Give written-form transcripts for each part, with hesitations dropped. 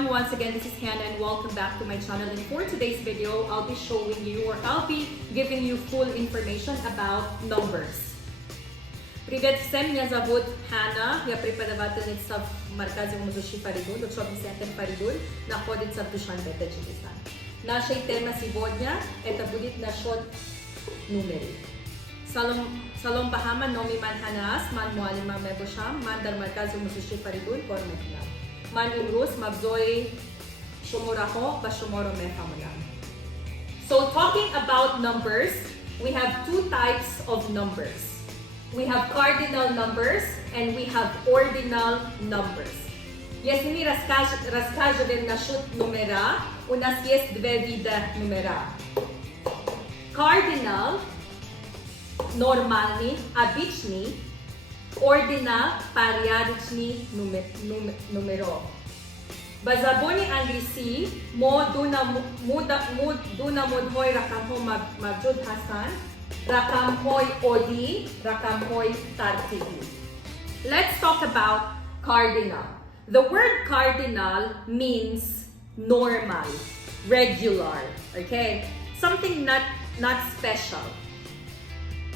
everyone, once again this is Hannah and welcome back to my channel. And for today's video, I'll be showing you or I'll be giving you full information about numbers. Привет всем, меня зовут Ханна, я преподавательница в марказе Музычи Фаридун, учебный центр Фаридун, находится в Душанбе, Таджикистан. Наша тема сегодня это будет насчет numeri. Salom Bahama Nomi Man Hanas, Man Mualima Mebosham, Man Dar Markazu Muzычи Фаридун, Kormeklam. Man Imrus Mabzoi Shumuraho Bashumoro Mehamulam. So talking about numbers, we have two types of numbers. We have cardinal numbers and we have ordinal numbers. Если мы рассказываем насчет номера, у нас есть две вида номера. Cardinal, нормальный, обычный, ordinal, порядочный номеров. В законе английский, дуна мудхой Рақамҳо мавҷуд ҳастанд, Рақамҳои оддӣ, Рақамҳои тартибӣ. Let's talk about cardinal. The word cardinal means normal, regular, okay? Something not special.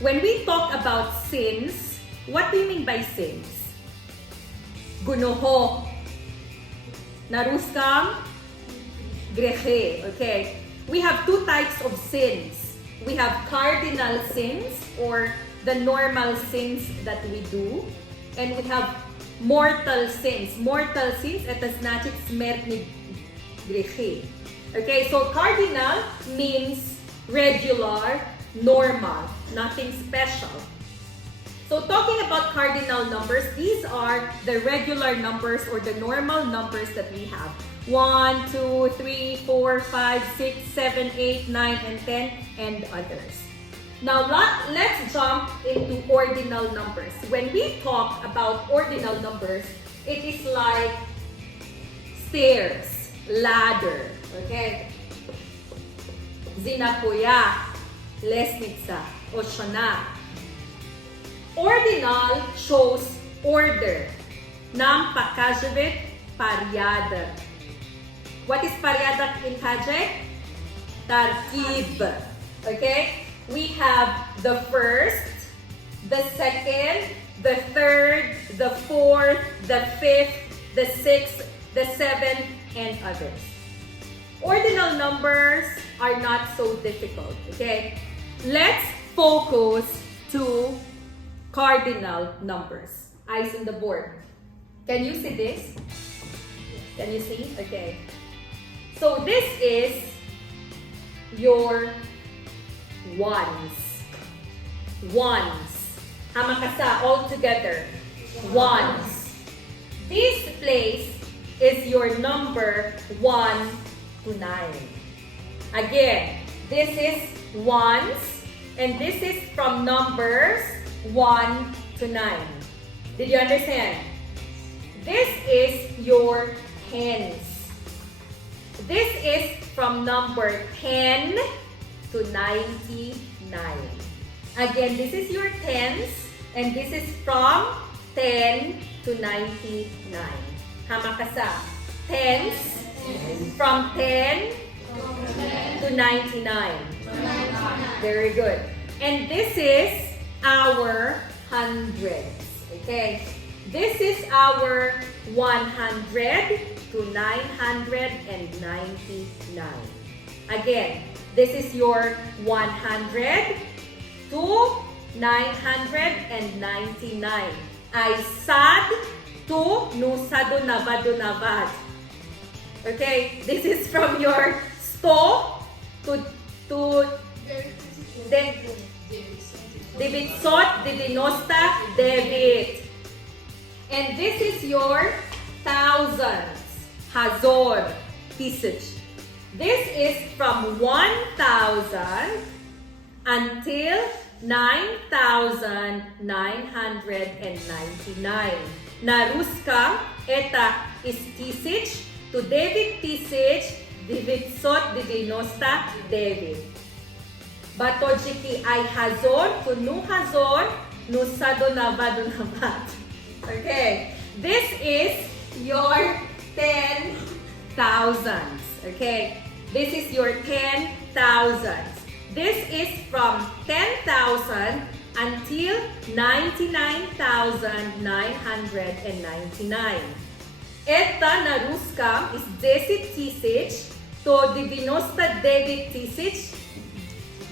When we talk about sins, what do you mean by sins? Gunoho, naruskam, grehe, okay? We have two types of sins. We have cardinal sins or the normal sins that we do. And we have mortal sins. Mortal sins, это значит смертные грехи. Okay, so cardinal means regular, normal, nothing special. So talking about cardinal numbers, these are the regular numbers or the normal numbers that we have. 1, 2, 3, 4, 5, 6, 7, 8, 9, and 10, and others. Now let's jump into ordinal numbers. When we talk about ordinal numbers, it is like stairs, ladder, okay? Zinapoya, lesnitsa, oshana. Ordinal shows order. Nam pakazhevit paryada. What is paryada in Kazakh? Tartib. Okay? We have the first, the second, the third, the fourth, the fifth, the sixth, the seventh, and others. Ordinal numbers are not so difficult, okay? Let's focus to cardinal numbers. Eyes on the board. Can you see this? Can you see? Okay. So this is your ones. Ones. Hamakasa all together. Ones. This place is your number 1 to 9. Again, this is ones and this is from numbers 1 to 9. Did you understand? This is your tens. This is from number 10 to 99. Again, this is your tens and this is from 10 to 99. Hamakasa. Tens from 10 to 99. Very good. And this is our hundreds. Okay. This is our 100 to 999. Again, this is your 100 to 999. I sad to nusado navado navad. Okay, this is from your 100 to Devitzot, Divinosta, David. And this is your thousands, Hazor, Tisich. This is from 1,000 until 9,999. Naruska, eta is Tisich, to David Tisich, Divitzot, Divinosta, David. Batojiki ay Hazor, to Nu Hazor, Nusado Navado Navat. Okay, this is your 10 thousands. Okay, this is your 10,000s. This is from 10,000 until 99,999. Это на русском is 10 тысяч to 99 тысяч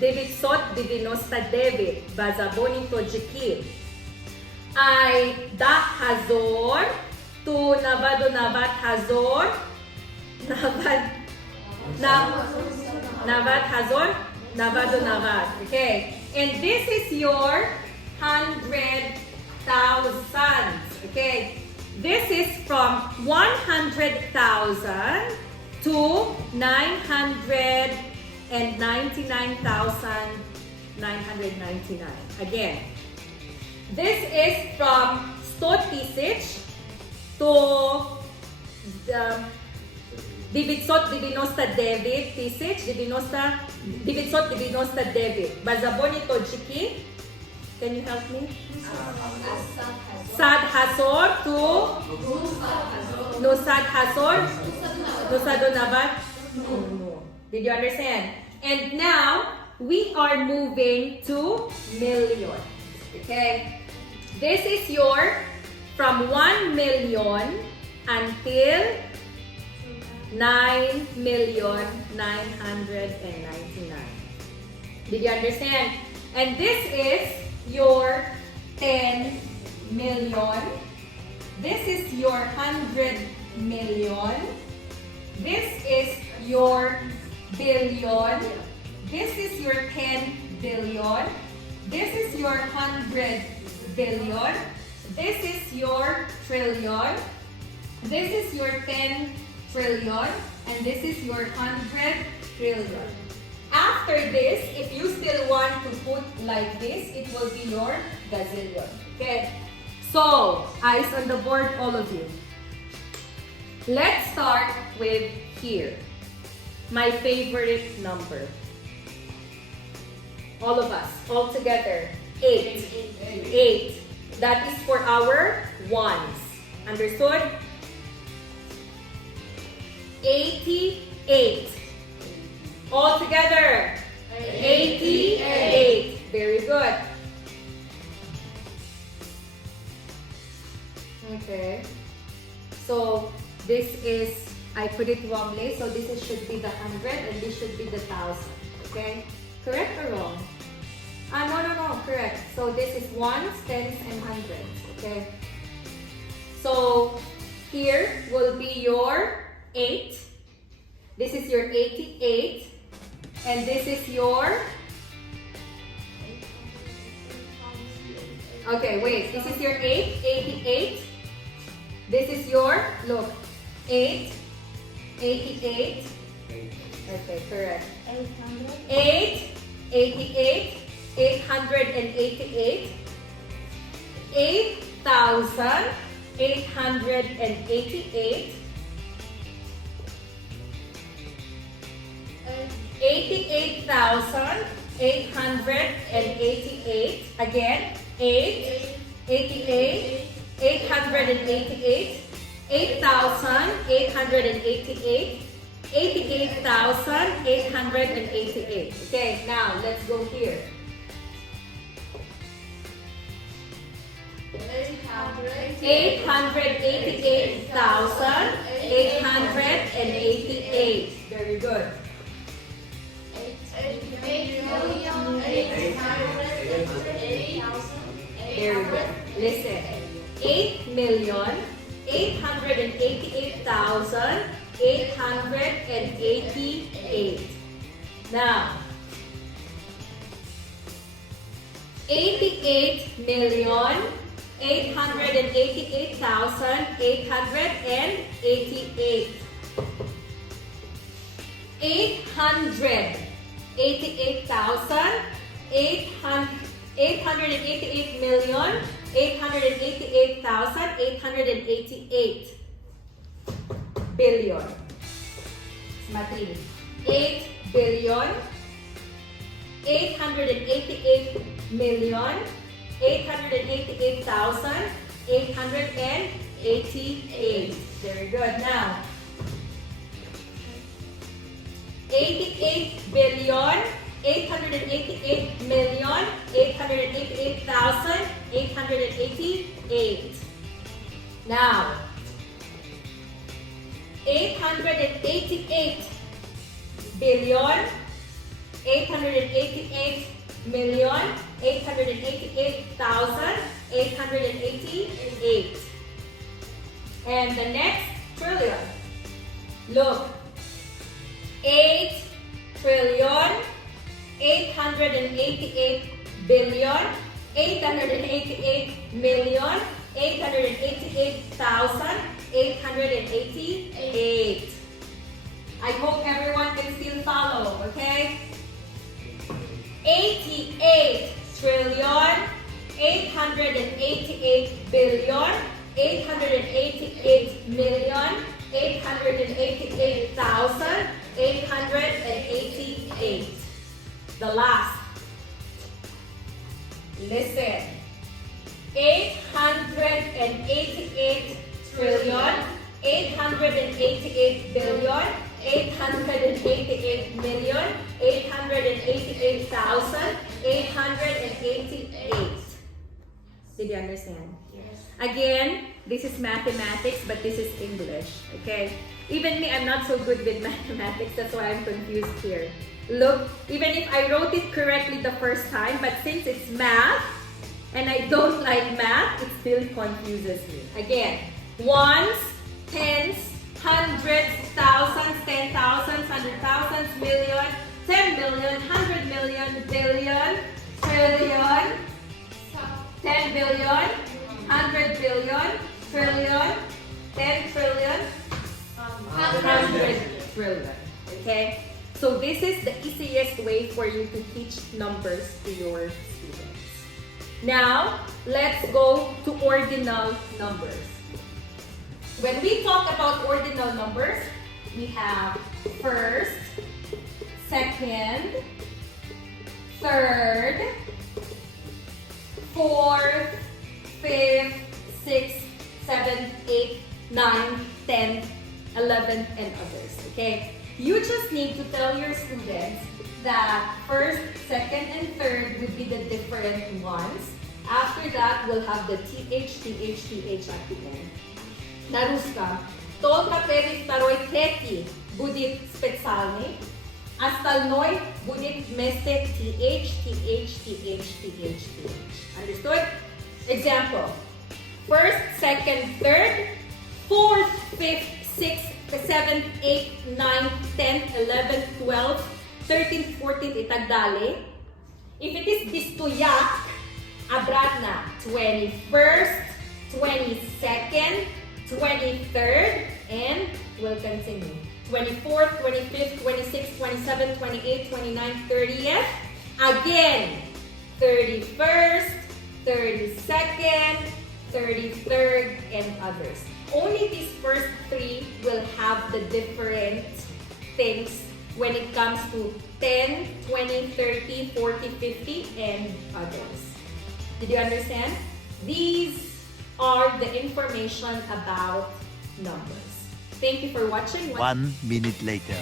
999 базабони тоджики. Ay dahazor to navado navat hazor navat hazor navado navat. Okay, and this is your 100,000. Okay, this is from 100,000 to 999,999. Again, this is from 100 тысяч to 999 тысяч 999. Базабони тоджики. Can you help me? Sad Hasor to Nusad Hasor. Nusadonavat. No. Did you understand? And now we are moving to million. Okay. This is your from 1 million until 9,999,000. Did you understand? And this is your 10 million. This is your 100 million. This is your billion. This is your 10 billion. This is your 100 billion. This is your trillion. This is your 10 trillion. And this is your 100 trillion. After this, if you still want to put like this, it will be your gazillion. Okay? So, eyes on the board, all of you. Let's start with here. My favorite number. All of us, all together. 8. 8. That is for our ones. Understood? 88. All together. 88. Very good. Okay. So this is, I put it wrongly. So this should be the 100 and this should be the 1,000. Okay. Correct or wrong? No. Correct. So this is ones, tens, and hundreds. Okay. So here will be your 8. This is your 88. And this is your... Okay, wait. This is your 88. This is your, look, 8, 88. Okay, correct. 8, 88, 888, 8,888, 88,888, again, 8, 88, 888, 8,888, 88,888. Okay, now let's go here. 888,888. Very good. 8,888,888. Very good. Listen. 8,888,888. Now, 88,888,888. 888,888,888 billion. Matri. 8 billion. 888,888,888. Very good. Now, 888,888,888,888. Now, 888 billion, 888,888,888,888. And the next trillion. Look. 8 trillion, 888 billion, 888 million, 888,888. I hope everyone can still follow, okay? 88 trillion, 888 billion, 888 million, 888,888. The last. Listen. 888 trillion, 888 billion, 888 million, 888,888. Did you understand? Yes. Again, this is mathematics, but this is English, okay? Even me, I'm not so good with mathematics, that's why I'm confused here. Look, even if I wrote it correctly the first time, but since it's math, and I don't like math, it still confuses me. Again, ones, tens, hundreds, thousands, 10,000s, 100,000s, million, 10 million, 100 million, billion, trillion, 10 billion, 100 billion, trillion, 10 trillion, 100 trillion. Okay? So this is the easiest way for you to teach numbers to your students. Now, let's go to ordinal numbers. When we talk about ordinal numbers, we have first, second, third, fourth, fifth, sixth, seventh, eighth, ninth, 10th, 11th, and others. Okay? You just need to tell your students that first, second, and third would be the different ones. After that, we'll have the TH, TH, TH at the end. Naruska, tolka peris taroj teti budit specialny, остальной будет вместе TH, TH, TH, TH, TH. Understood? Example. First, second, third, fourth, fifth, sixth, 7th, 8th, 9th, 10th, 11th, 12th, 13th, 14th, itagdali. If it is bistuyak, abrat na 21st, 22nd, 23rd, and we'll continue. 24th, 25th, 26th, 27th, 28th, 29th, 30th. Again, 31st, 32nd, 33rd, and others. Only these first three will have the different things when it comes to 10, 20, 30, 40, 50, and others. Did you understand? These are the information about numbers. Thank you for watching. 1 minute later.